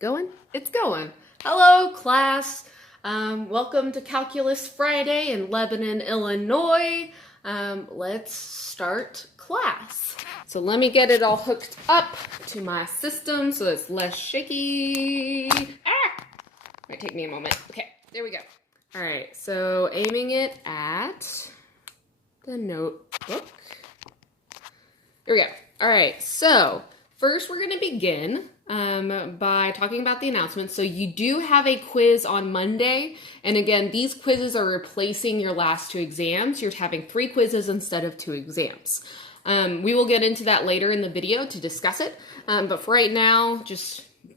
going? It's going. Hello, class. Welcome to Calculus Friday in Lebanon, Illinois. Let's start class. So let me get it all hooked up to my system so it's less shaky. Might take me a moment. Okay, there we go. All right, so aiming it at the notebook. Here we go. All right, so first we're going to begin by talking about the announcements. So you do have a quiz on Monday. And again, these quizzes are replacing your last 2 exams. You're having 3 quizzes instead of 2 exams. We will get into that later in the video to discuss it. But for right now,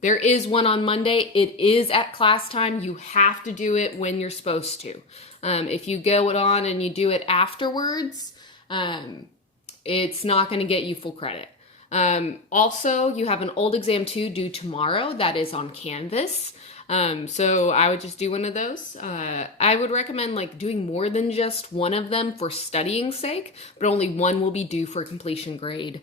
there is one on Monday. It is at class time. You have to do it when you're supposed to. If you go on and you do it afterwards, it's not going to get you full credit. Also, you have an old exam 2 due tomorrow that is on Canvas. So I would just do one of those. I would recommend doing more than just one of them for studying sake, but only one will be due for completion grade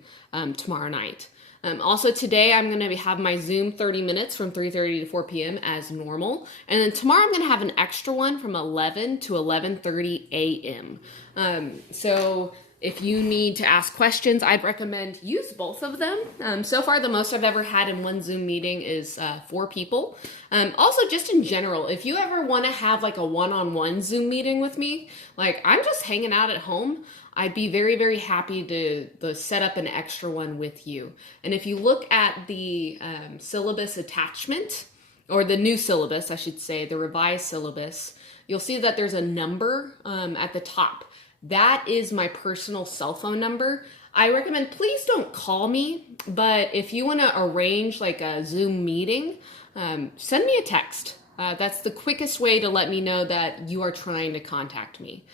tomorrow night. Also today I'm going to have my Zoom 30 minutes from 3:30 to 4 p.m. as normal. And then tomorrow I'm going to have an extra one from 11 to 11:30 a.m. So if you need to ask questions, I'd recommend use both of them. So far, the most I've ever had in one Zoom meeting is 4 people. Also, just in general, if you ever want to have a one-on-one Zoom meeting with me, I'm just hanging out at home, I'd be very, very happy to set up an extra one with you. And if you look at the syllabus attachment, or the new syllabus, I should say, the revised syllabus, you'll see that there's a number at the top. That is my personal cell phone number. I recommend please don't call me, but if you want to arrange a Zoom meeting, send me a text. That's the quickest way to let me know that you are trying to contact me.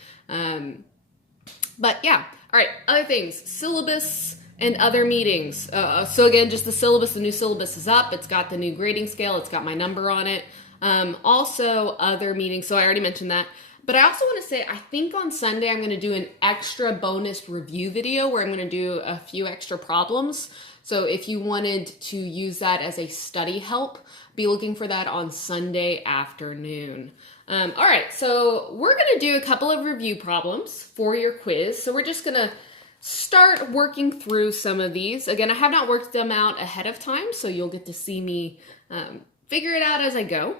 But yeah, all right, other things, syllabus and other meetings. So again, just the syllabus, the new syllabus is up. It's got the new grading scale. It's got my number on it. Also other meetings, so I already mentioned that. But I also want to say, I think on Sunday I'm going to do an extra bonus review video where I'm going to do a few extra problems. So if you wanted to use that as a study help, be looking for that on Sunday afternoon. All right, so we're going to do a couple of review problems for your quiz. So we're just going to start working through some of these. Again, I have not worked them out ahead of time, so you'll get to see me figure it out as I go,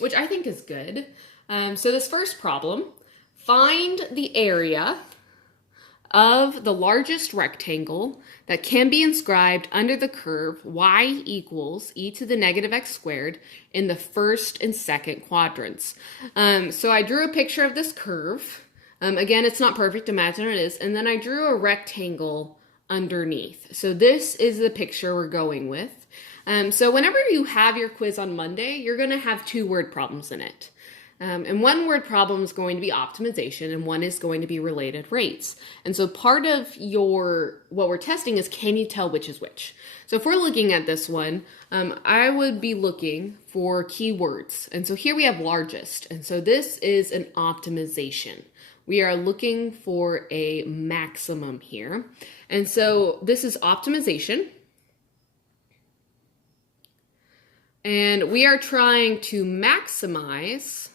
which I think is good. So this first problem, find the area of the largest rectangle that can be inscribed under the curve y equals e to the negative x squared in the first and second quadrants. So I drew a picture of this curve. Again, it's not perfect, imagine it is. And then I drew a rectangle underneath. So this is the picture we're going with. So whenever you have your quiz on Monday, you're going to have 2 word problems in it. And one word problem is going to be optimization and one is going to be related rates. And so part of what we're testing is, can you tell which is which? So if we're looking at this one, I would be looking for keywords. And so here we have largest. And so this is an optimization. We are looking for a maximum here. And so this is optimization. And we are trying to maximize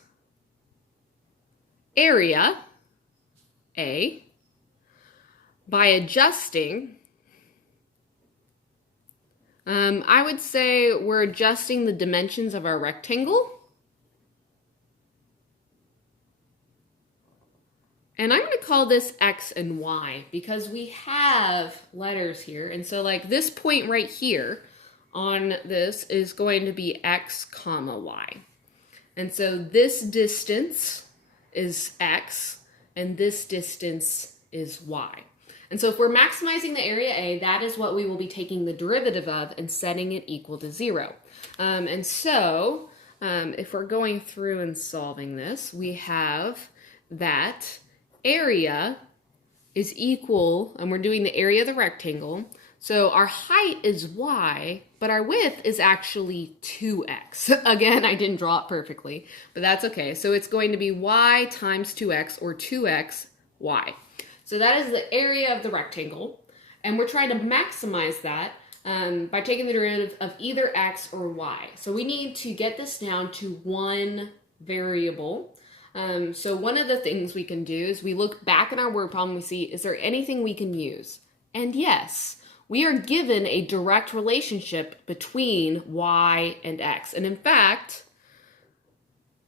area A by adjusting, I would say we're adjusting the dimensions of our rectangle. And I'm going to call this X and Y because we have letters here. And so this point right here on this is going to be X comma Y. And so this distance is X, and this distance is Y. And so if we're maximizing the area A, that is what we will be taking the derivative of and setting it equal to 0. And so if we're going through and solving this, we have that area is equal, and we're doing the area of the rectangle. So our height is Y, but our width is actually 2x. Again, I didn't draw it perfectly, but that's okay. So it's going to be Y times 2x, or 2x Y. So that is the area of the rectangle, and we're trying to maximize that by taking the derivative of either x or y. So we need to get this down to one variable. So one of the things we can do is we look back in our word problem, we see, is there anything we can use? And yes, we are given a direct relationship between y and x. And in fact,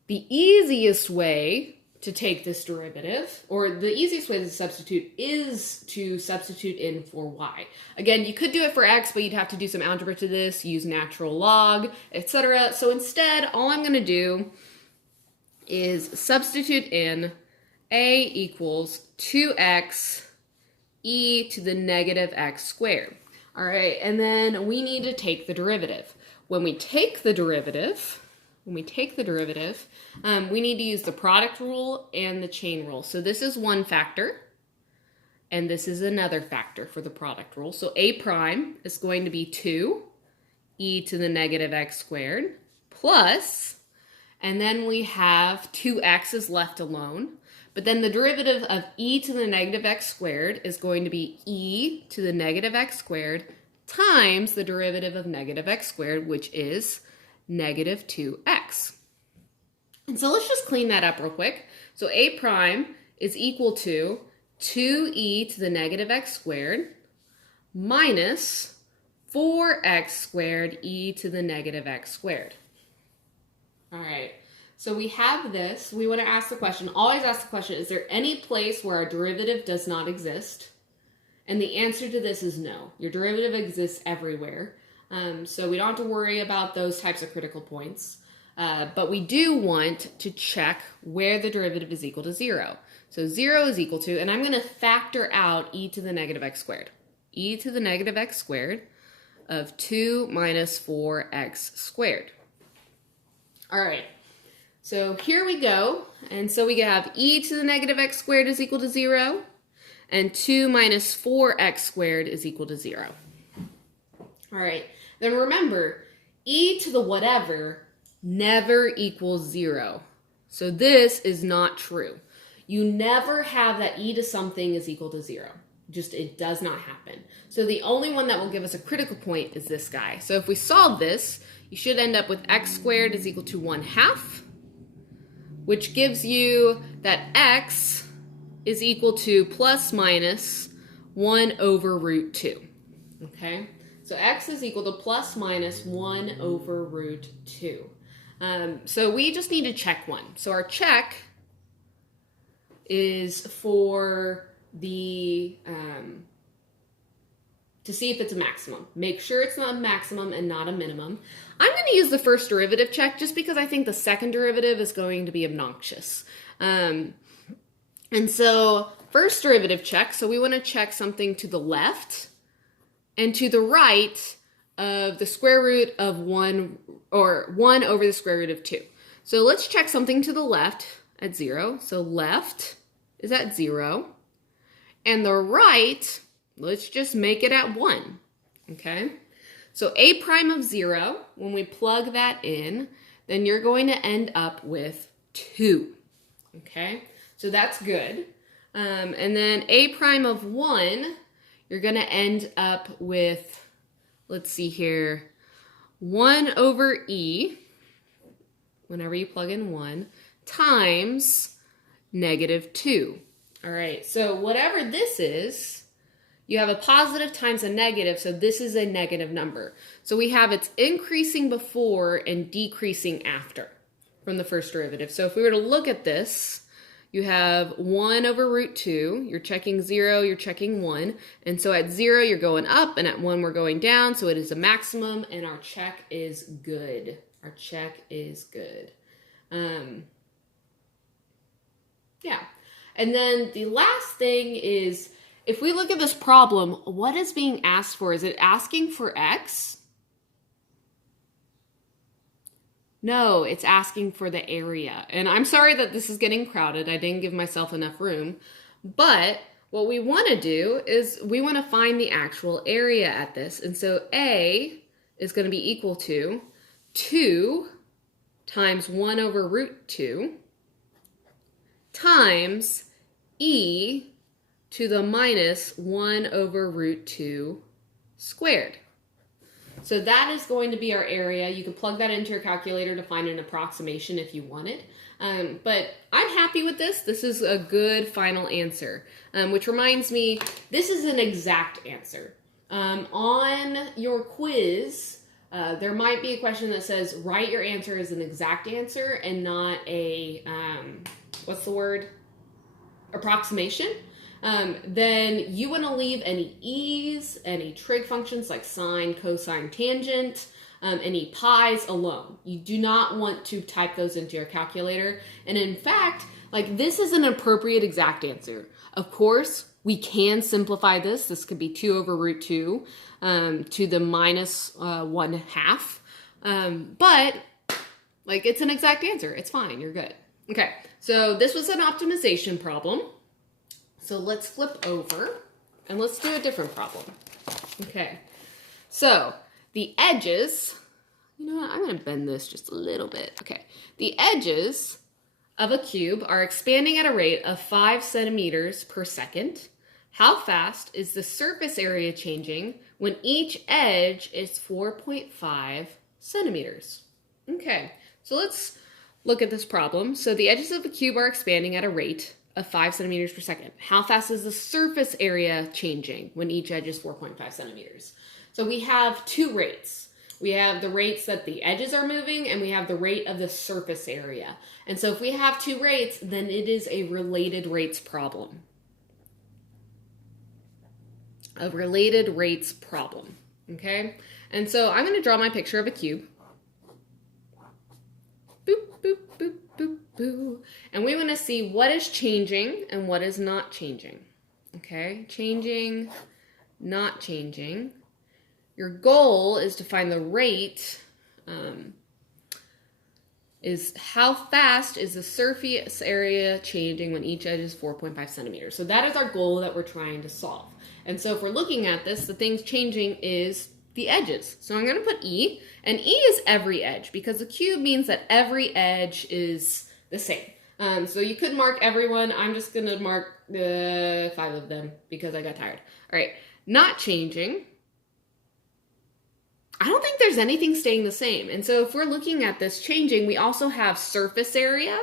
the easiest way to take this derivative, or the easiest way to substitute, is to substitute in for y. Again, you could do it for x, but you'd have to do some algebra to this, use natural log, etc. So instead, all I'm going to do is substitute in a equals 2x e to the negative x squared. All right, and then we need to take the derivative. When we take the derivative, we need to use the product rule and the chain rule. So this is one factor, and this is another factor for the product rule. So a prime is going to be 2 e to the negative x squared plus, and then we have 2x is left alone. But then the derivative of e to the negative x squared is going to be e to the negative x squared times the derivative of negative x squared, which is negative 2x. And so let's just clean that up real quick. So a prime is equal to 2e to the negative x squared minus 4x squared e to the negative x squared. All right. So we have this. We want to ask the question, always ask the question, is there any place where our derivative does not exist? And the answer to this is no. Your derivative exists everywhere. So we don't have to worry about those types of critical points. But we do want to check where the derivative is equal to 0. So 0 is equal to, and I'm going to factor out e to the negative x squared. E to the negative x squared of 2 minus 4x squared. All right. So here we go, and so we have e to the negative x squared is equal to 0, and 2 minus 4x squared is equal to 0. All right, then remember, e to the whatever never equals 0. So this is not true. You never have that e to something is equal to 0. Just, it does not happen. So the only one that will give us a critical point is this guy. So if we solve this, you should end up with x squared is equal to 1/2. Which gives you that x is equal to plus minus 1 over root 2. Okay? So x is equal to plus minus 1 over root 2. So we just need to check one. So our check is for the, to see if it's a maximum. Make sure it's not a maximum and not a minimum. I'm going to use the first derivative check just because I think the second derivative is going to be obnoxious. And so first derivative check, so we want to check something to the left and to the right of the square root of 1, or 1 over the square root of 2. So let's check something to the left at 0. So left is at 0. And the right, let's just make it at 1. Okay? So a prime of 0, when we plug that in, then you're going to end up with 2. Okay? So that's good. And then a prime of 1, you're going to end up with, let's see here, 1 over e, whenever you plug in 1, times negative 2. All right, so whatever this is, you have a positive times a negative, so this is a negative number. So we have it's increasing before and decreasing after from the first derivative. So if we were to look at this, you have 1 over root 2, you're checking 0, you're checking 1, and so at 0 you're going up, and at 1 we're going down, so it is a maximum, and our check is good. Our check is good. Yeah. And then the last thing is, if we look at this problem, what is being asked for? Is it asking for x? No, it's asking for the area. And I'm sorry that this is getting crowded. I didn't give myself enough room. But what we want to do is we want to find the actual area at this. And so A is going to be equal to 2 times 1 over root 2 times e to the minus 1 over root 2 squared. So that is going to be our area. You can plug that into your calculator to find an approximation if you wanted. But I'm happy with this. This is a good final answer, which reminds me, this is an exact answer. On your quiz, there might be a question that says, write your answer as an exact answer and not a, what's the word? Approximation. Then you want to leave any e's, any trig functions like sine, cosine, tangent, any pi's alone. You do not want to type those into your calculator. And in fact, like this is an appropriate exact answer. Of course, we can simplify this. This could be 2 over root 2 to the minus 1/2. But like it's an exact answer. It's fine. You're good. Okay, so this was an optimization problem. So let's flip over and let's do a different problem. Okay, so the edges, you know what, I'm gonna bend this just a little bit. Okay, the edges of a cube are expanding at a rate of 5 centimeters per second. How fast is the surface area changing when each edge is 4.5 centimeters? Okay, so let's look at this problem. So the edges of the cube are expanding at a rate of 5 centimeters per second. How fast is the surface area changing when each edge is 4.5 centimeters? So we have 2 rates. We have the rates that the edges are moving, and we have the rate of the surface area. And so if we have 2 rates, then it is a related rates problem. A related rates problem, okay? And so I'm gonna draw my picture of a cube. Boop, boop, boop, boop, boop. And we wanna see what is changing and what is not changing, okay? Changing, not changing. Your goal is to find the rate, is how fast is the surface area changing when each edge is 4.5 centimeters. So that is our goal that we're trying to solve. And so if we're looking at this, the things changing is the edges. So I'm gonna put E, and E is every edge because the cube means that every edge is the same. So you could mark everyone. I'm just gonna mark 5 of them because I got tired. All right, not changing. I don't think there's anything staying the same. And so if we're looking at this changing, we also have surface area,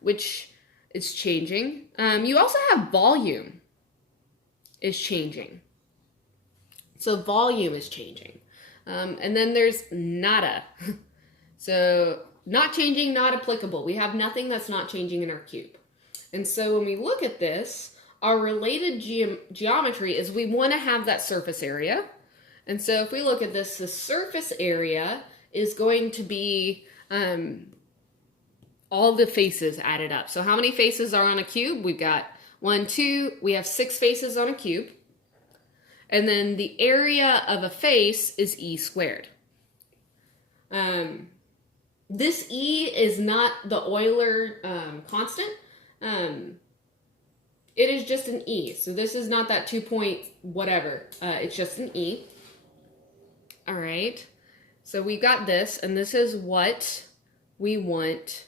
which is changing. You also have volume is changing. So volume is changing. And then there's nada. So not changing, not applicable. We have nothing that's not changing in our cube. And so when we look at this, our related geometry is we want to have that surface area. And so if we look at this, the surface area is going to be all the faces added up. So how many faces are on a cube? We've got 1, 2, we have 6 faces on a cube. And then the area of a face is E squared. This E is not the Euler constant. It is just an E. So this is not that 2 point whatever. It's just an E. All right. So we've got this, and this is what we want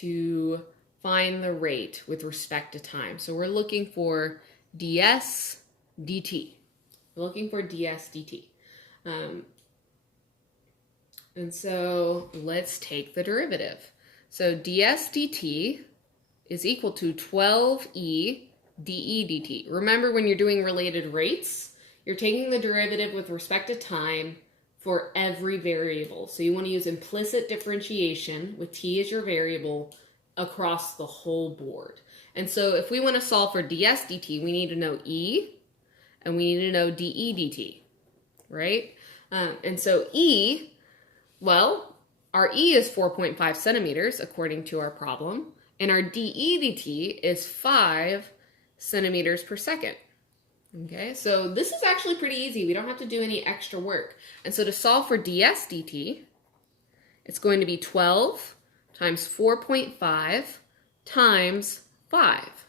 to find the rate with respect to time. So we're looking for ds dt. We're looking for ds dt. And so let's take the derivative. So ds dt is equal to 12e de dt. Remember, when you're doing related rates, you're taking the derivative with respect to time for every variable. So you want to use implicit differentiation with t as your variable across the whole board. And so if we want to solve for ds dt, we need to know e, and we need to know de dt, right? And so e, well, our e is 4.5 centimeters according to our problem, and our de dt is 5 centimeters per second. Okay, so this is actually pretty easy. We don't have to do any extra work. And so to solve for ds dt, it's going to be 12 times 4.5 times 5.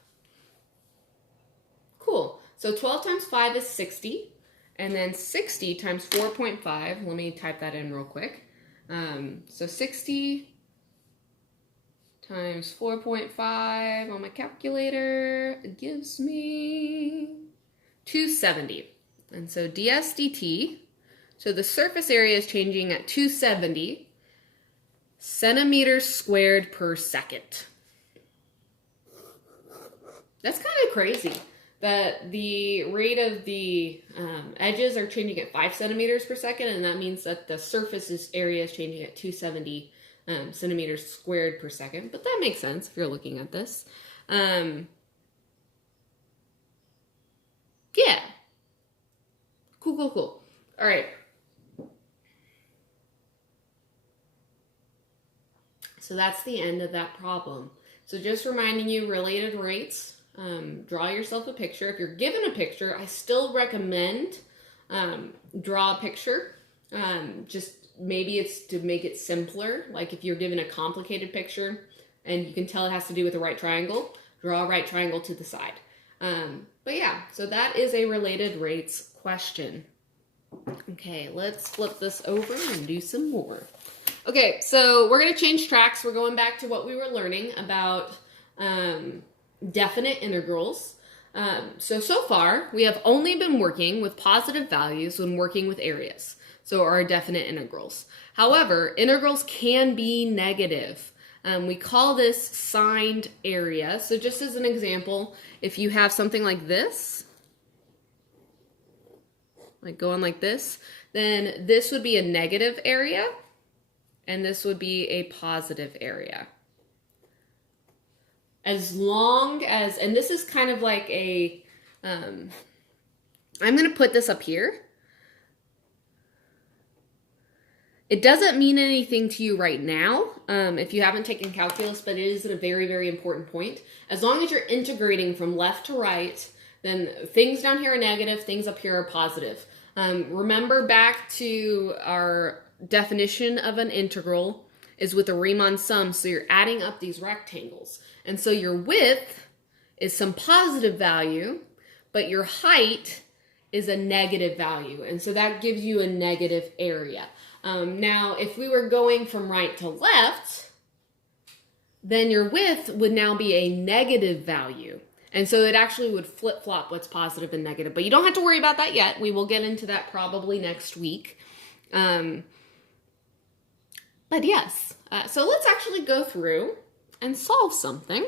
Cool. So 12 times 5 is 60. And then 60 times 4.5, let me type that in real quick. So 60 times 4.5 on my calculator gives me 270. And so ds dt, So the surface area is changing at 270 centimeters squared per second. That's kind of crazy that the rate of the edges are changing at 5 centimeters per second, and that means that the surface area is changing at 270 centimeters squared per second. But that makes sense if you're looking at this. Yeah. Cool. All right. So that's the end of that problem. So just reminding you, related rates, draw yourself a picture. If you're given a picture, I still recommend draw a picture. Just maybe it's to make it simpler. Like if you're given a complicated picture and you can tell it has to do with a right triangle, draw a right triangle to the side. But yeah, so that is a related rates question. Okay, let's flip this over and do some more. Okay, so we're going to change tracks. We're going back to what we were learning about definite integrals. So far, we have only been working with positive values when working with areas. So our definite integrals. However, integrals can be negative. We call this signed area. So just as an example, if you have something like this, like going like this, then this would be a negative area, and this would be a positive area. As long as, and this is kind of like a, I'm going to put this up here. It doesn't mean anything to you right now if you haven't taken calculus, but it is a very, very important point. As long as you're integrating from left to right, then things down here are negative, things up here are positive. Remember back to our definition of an integral is with a Riemann sum, so you're adding up these rectangles. And so your width is some positive value, but your height is a negative value. And so that gives you a negative area. Now, if we were going from right to left, then your width would now be a negative value. And so it actually would flip-flop what's positive and negative. But you don't have to worry about that yet. We will get into that probably next week. But yes, so let's actually go through and solve something.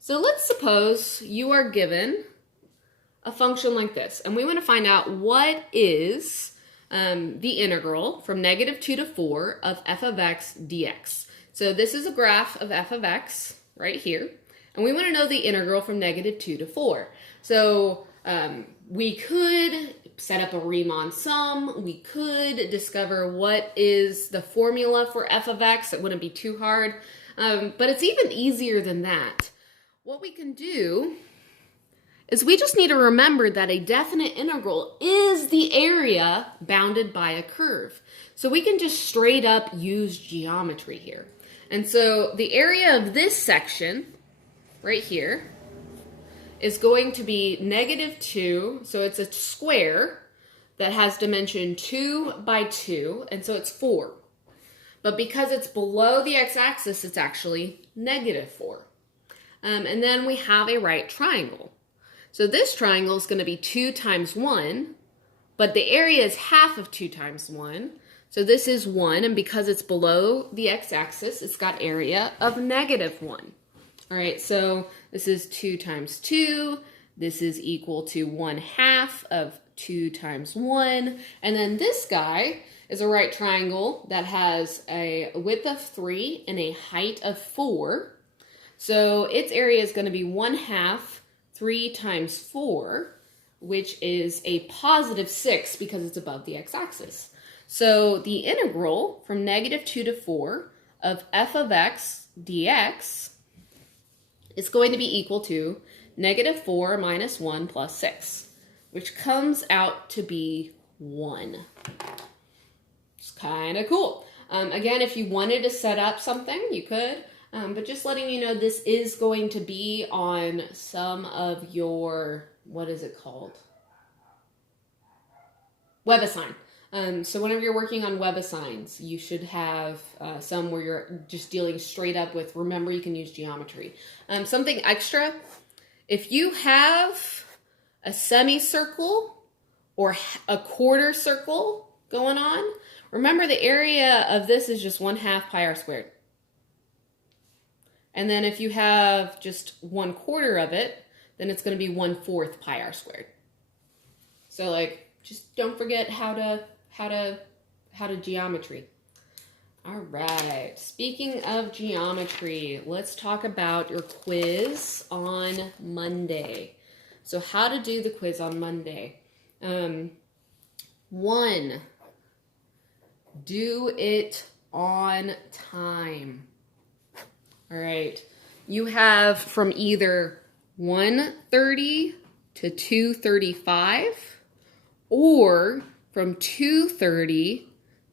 So let's suppose you are given a function like this. And we want to find out what is the integral from -2 to 4 of f of x dx. So this is a graph of f of x right here. And we want to know the integral from -2 to 4. So we could set up a Riemann sum. We could discover what is the formula for f of x. It wouldn't be too hard. But it's even easier than that. What we can do is we just need to remember that a definite integral is the area bounded by a curve. So we can just straight up use geometry here. And so the area of this section right here is going to be -2, so it's a square that has dimension 2 by 2, and so it's 4. But because it's below the x-axis, it's actually -4. And then we have a right triangle. So this triangle is going to be 2 times 1, but the area is half of 2 times 1. So this is 1, and because it's below the x-axis, it's got area of -1. All right, so this is 2 times 2. This is equal to 1/2 of 2 times 1. And then this guy is a right triangle that has a width of 3 and a height of 4. So its area is going to be 1/2 3 times 4, which is a +6 because it's above the x-axis. So the integral from -2 to 4 of f of x dx is going to be equal to -4 minus 1 plus 6, which comes out to be 1. It's kind of cool. Again, if you wanted to set up something, you could. But just letting you know, this is going to be on some of your, what is it called? WebAssign. So whenever you're working on WebAssigns, you should have some where you're just dealing straight up with, remember you can use geometry. Something extra, if you have a semicircle or a quarter circle going on, remember the area of this is just 1/2 pi r squared. And then if you have just 1/4 of it, then it's going to be 1/4 pi r squared. So like, just don't forget how to geometry. All right, speaking of geometry, let's talk about your quiz on Monday. So how to do the quiz on Monday. 1, do it on time. All right, you have from either 1:30 to 2:35 or from 2:30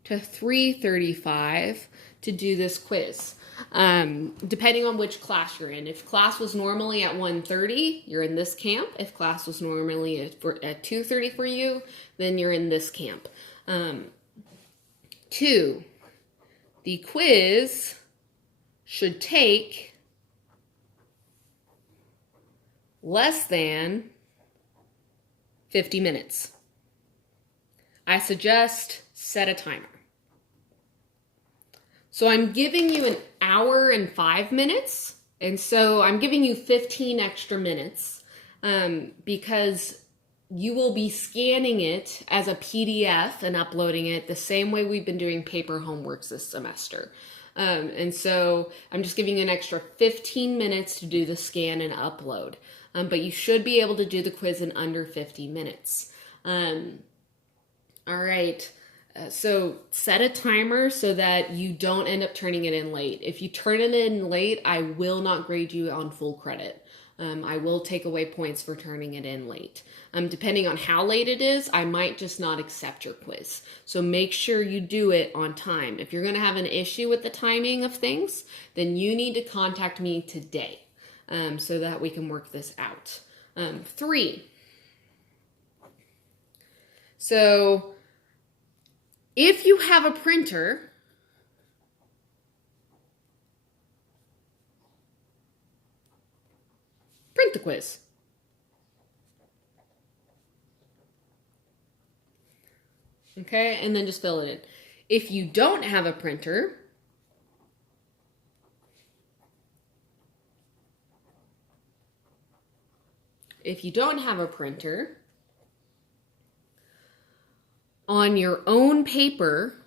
to 3:35 to do this quiz. Depending on which class you're in. If class was normally at 1:30, you're in this camp. If class was normally at 2:30 for you, then you're in this camp. 2, the quiz should take less than 50 minutes. I suggest set a timer. So I'm giving you an hour and 5 minutes, and so I'm giving you 15 extra minutes because you will be scanning it as a PDF and uploading it the same way we've been doing paper homeworks this semester. And so I'm just giving you an extra 15 minutes to do the scan and upload. But you should be able to do the quiz in under 50 minutes. All right. So set a timer so that you don't end up turning it in late. If you turn it in late, I will not grade you on full credit. I will take away points for turning it in late. Depending on how late it is, I might just not accept your quiz. So make sure you do it on time. If you're going to have an issue with the timing of things, then you need to contact me today so that we can work this out. 3. So if you have a printer, print the quiz. Okay, and then just fill it in. If you don't have a printer, on your own paper,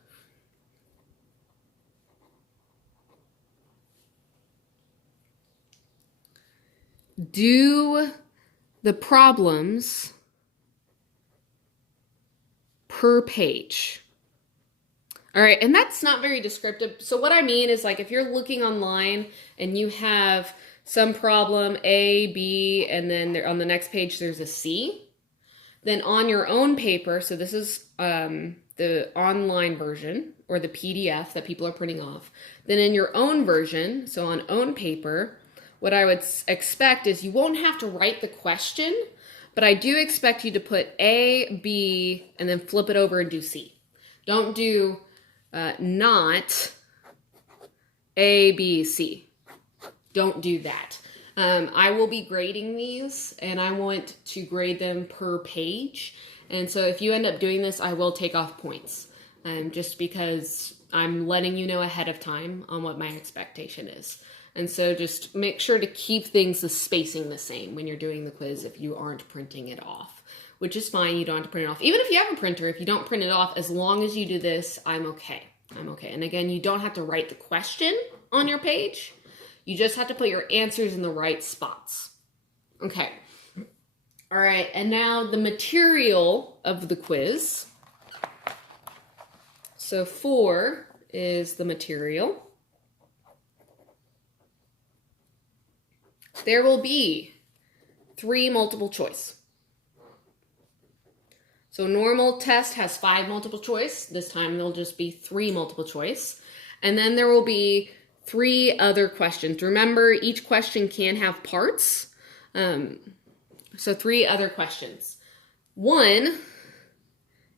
do the problems per page. All right, and that's not very descriptive. So what I mean is, like, if you're looking online and you have some problem A, B, and then there, on the next page there's a C, then on your own paper, so this is the online version or the PDF that people are printing off, then in your own version, so on own paper, what I would expect is you won't have to write the question, but I do expect you to put A, B, and then flip it over and do C. Don't do not A, B, C. Don't do that. I will be grading these, and I want to grade them per page. And so if you end up doing this, I will take off points, just because I'm letting you know ahead of time on what my expectation is. And so just make sure to keep things, the spacing the same when you're doing the quiz if you aren't printing it off, which is fine. You don't have to print it off. Even if you have a printer, if you don't print it off, as long as you do this, I'm okay. I'm okay. And again, you don't have to write the question on your page. You just have to put your answers in the right spots. Okay. All right. And now the material of the quiz. So 4 is the material. There will be 3 multiple choice. So normal test has 5 multiple choice. This time there'll just be 3 multiple choice. And then there will be 3 other questions. Remember, each question can have parts. So 3 other questions. 1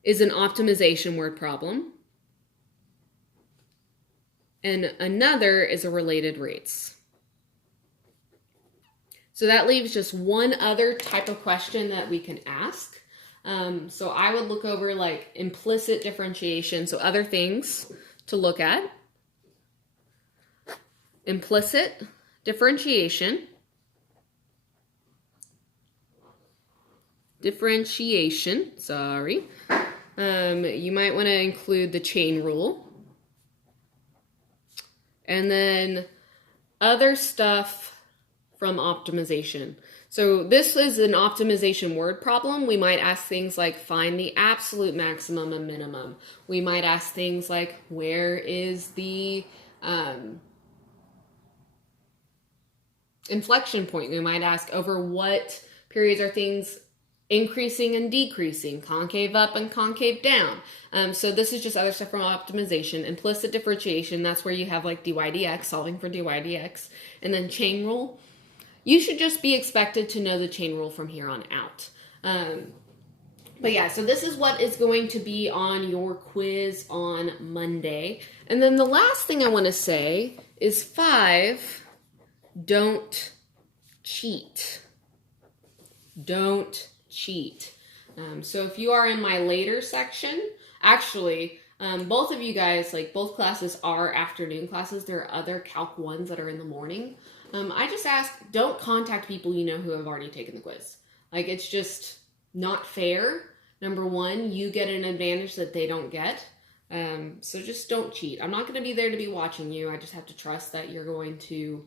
is an optimization word problem. And another is a related rates. So that leaves just 1 other type of question that we can ask. So I would look over like implicit differentiation. So other things to look at. Implicit differentiation. Sorry. You might want to include the chain rule. And then other stuff from optimization. So this is an optimization word problem. We might ask things like find the absolute maximum and minimum. We might ask things like where is the inflection point. We might ask over what periods are things increasing and decreasing, concave up and concave down. So this is just other stuff from optimization. Implicit differentiation, that's where you have like dy dx, solving for dy dx. And then chain rule. You should just be expected to know the chain rule from here on out. But yeah, so this is what is going to be on your quiz on Monday. And then the last thing I want to say is 5, don't cheat. Don't cheat. So if you are in my later section, actually, both of you guys, like both classes are afternoon classes. There are other Calc 1s that are in the morning. I just ask, don't contact people you know who have already taken the quiz. Like, it's just not fair. Number one, you get an advantage that they don't get. So just don't cheat. I'm not going to be there to be watching you. I just have to trust that you're going to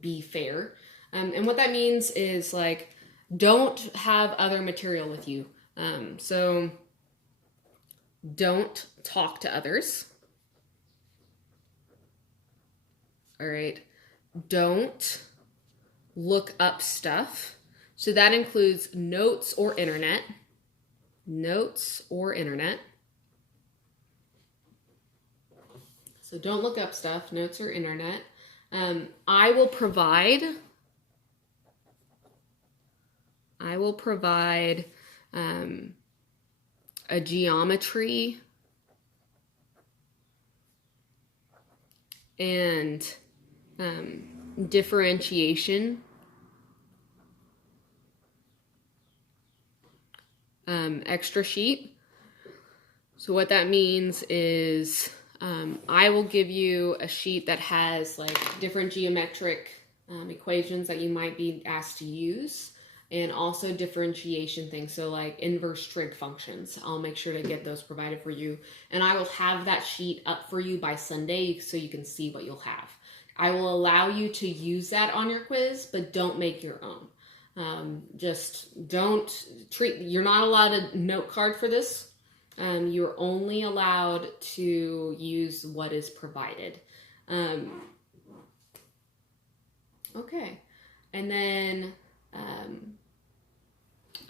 be fair. And what that means is, like, don't have other material with you. So don't talk to others. All right. Don't look up stuff. So that includes notes or internet. Notes or internet. So don't look up stuff, notes or internet. I will provide a geometry and differentiation extra sheet. So what that means is I will give you a sheet that has like different geometric equations that you might be asked to use, and also differentiation things. So like inverse trig functions. I'll make sure to get those provided for you. And I will have that sheet up for you by Sunday so you can see what you'll have. I will allow you to use that on your quiz, but don't make your own. Just don't you're not allowed a note card for this. You're only allowed to use what is provided. Okay. And then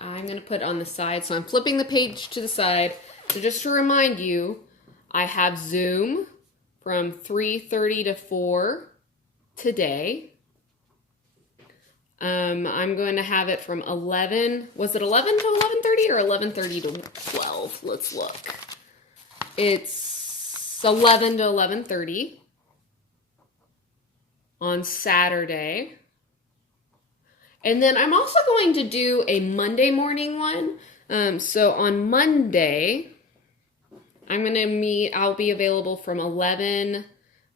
I'm going to put on the side. So I'm flipping the page to the side. So just to remind you, I have Zoom from 3:30 to 4 today. I'm going to have it from 11. Was it 11 to 11:30 or 11:30 to 12? Let's look. It's 11 to 11:30 on Saturday. And then I'm also going to do a Monday morning one. So on Monday, I'll be available from 11,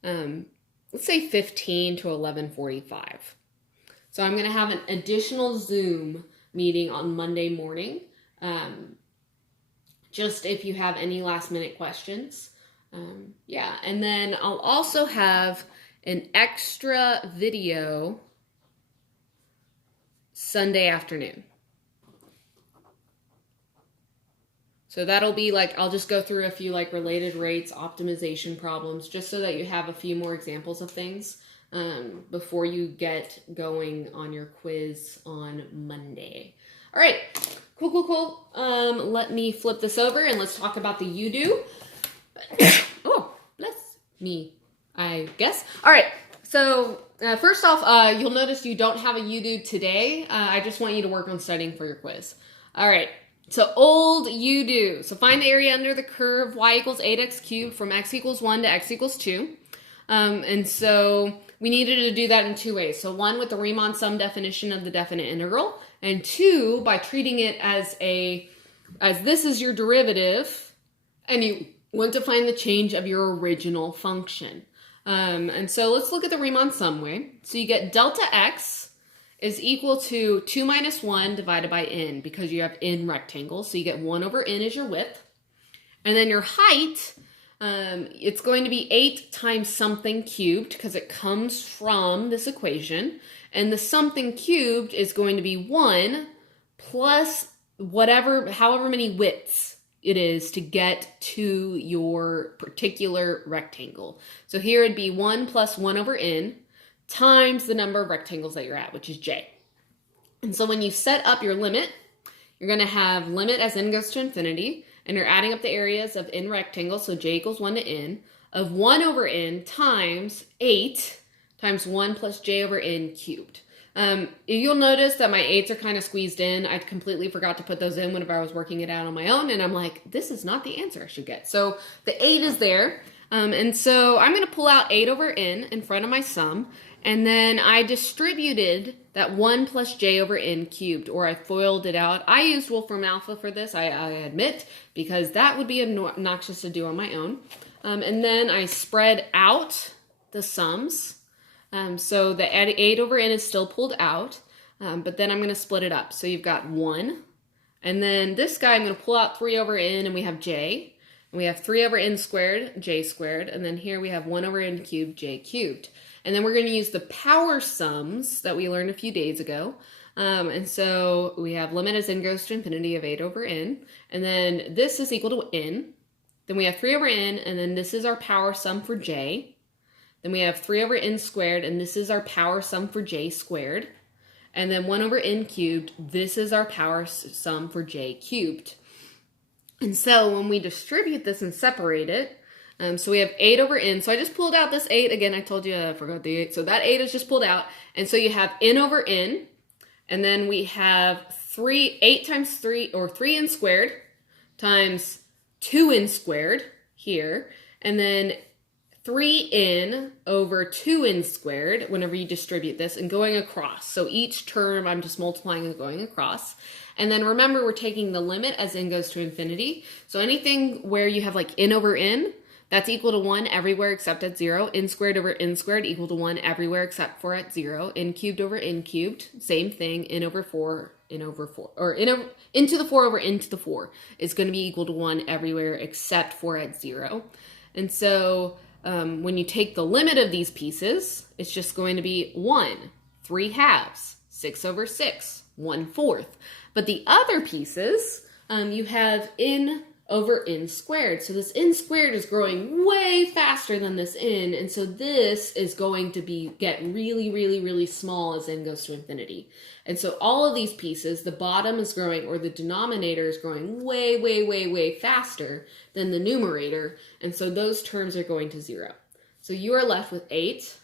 let's say 15 to 11:45. So I'm going to have an additional Zoom meeting on Monday morning, just if you have any last minute questions. Yeah, and then I'll also have an extra video Sunday afternoon. So that'll be like, I'll just go through a few like related rates, optimization problems, just so that you have a few more examples of things before you get going on your quiz on Monday. All right, cool. Let me flip this over and let's talk about the you-do. Oh, bless me, I guess. All right, so first off, you'll notice you don't have a you-do today. I just want you to work on studying for your quiz. All right, so old you-do. So find the area under the curve y equals 8x cubed from x equals 1 to x equals 2. And so we needed to do that in two ways. So one with the Riemann sum definition of the definite integral, And 2, by treating it as this is your derivative, and you want to find the change of your original function. And so let's look at the Riemann sum way. So you get delta x is equal to 2 minus 1 divided by n, because you have n rectangles. So you get 1 over n is your width. And then your height, it's going to be 8 times something cubed, because it comes from this equation. And the something cubed is going to be 1 plus however many widths it is to get to your particular rectangle. So here it'd be 1 plus 1 over n times the number of rectangles that you're at, which is j. And so when you set up your limit, you're going to have limit as n goes to infinity, and you're adding up the areas of n rectangles, so j equals 1 to n, of 1 over n times 8 times 1 plus j over n cubed. You'll notice that my 8s are kind of squeezed in. I completely forgot to put those in whenever I was working it out on my own, and I'm like, this is not the answer I should get. So the 8 is there, and so I'm going to pull out 8 over n in front of my sum, and then I distributed that 1 plus j over n cubed, or I FOILed it out. I used Wolfram Alpha for this, I admit, because that would be obnoxious to do on my own. And then I spread out the sums. So the 8 over n is still pulled out, but then I'm going to split it up. So you've got 1, and then this guy I'm going to pull out 3 over n, and we have j, and we have 3 over n squared, j squared, and then here we have 1 over n cubed, j cubed. And then we're going to use the power sums that we learned a few days ago. And so we have limit as n goes to infinity of 8 over n, and then this is equal to n. Then we have 3 over n, and then this is our power sum for j. Then we have 3 over n squared, and this is our power sum for j squared. And then 1 over n cubed, this is our power sum for j cubed. And so when we distribute this and separate it, so we have 8 over n. So I just pulled out this 8. Again, I told you I forgot the 8. So that 8 is just pulled out. And so you have n over n. And then we have 8 times 3, or 3n squared, times 2n squared here. And then 3n over 2n squared whenever you distribute this, and going across. So each term I'm just multiplying and going across. And then remember, we're taking the limit as n goes to infinity. So anything where you have like n over n, that's equal to 1 everywhere except at 0. N squared over n squared equal to 1 everywhere except for at 0. N cubed over n cubed, same thing. N over 4, n over 4, or n to the 4 over n to the 4 is going to be equal to 1 everywhere except for at 0. And so when you take the limit of these pieces, it's just going to be 1, 3 halves, 6 over 6, 1/4. But the other pieces, you have n over n squared. So this n squared is growing way faster than this n, and so this is going to get really, really, really small as n goes to infinity. And so all of these pieces, the bottom is growing, or the denominator is growing way, way, way, way faster than the numerator, and so those terms are going to 0. So you are left with 8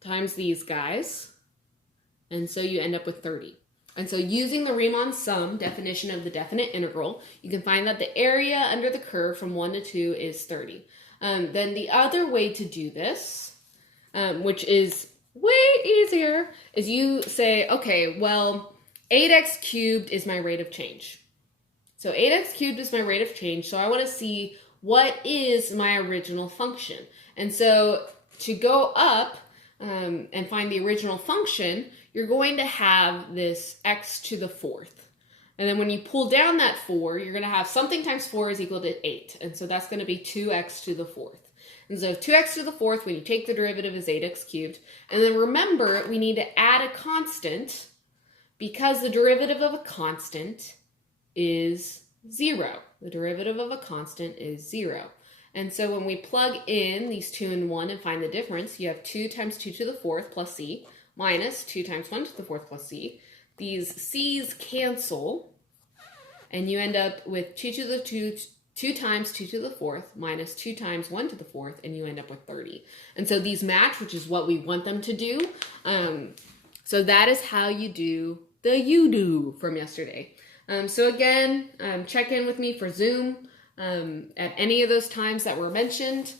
times these guys, and so you end up with 30. And so using the Riemann sum definition of the definite integral, you can find that the area under the curve from 1 to 2 is 30. Then the other way to do this, which is way easier, is you say, okay, well, 8x cubed is my rate of change. So 8x cubed is my rate of change, so I want to see what is my original function. And so to go up and find the original function, you're going to have this x to the 4th. And then when you pull down that 4, you're going to have something times 4 is equal to 8. And so that's going to be 2x to the 4th. And so 2x to the 4th, when you take the derivative, is 8x cubed. And then remember, we need to add a constant because the derivative of a constant is 0. The derivative of a constant is 0. And so when we plug in these 2 and 1 and find the difference, you have 2 times 2 to the 4th plus c minus 2 times 1 to the 4th plus c. These c's cancel, and you end up with 2 times 2 to the 4th minus 2 times 1 to the 4th, and you end up with 30. And so these match, which is what we want them to do. So that is how you do the you-do from yesterday. So again, check in with me for Zoom at any of those times that were mentioned.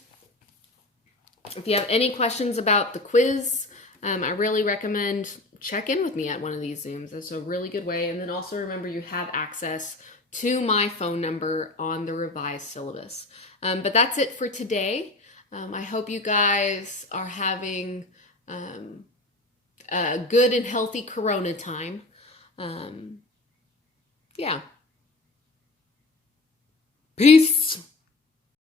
If you have any questions about the quiz, I really recommend check in with me at one of these Zooms. That's a really good way. And then also remember you have access to my phone number on the revised syllabus. But that's it for today. I hope you guys are having a good and healthy Corona time. Yeah. Peace.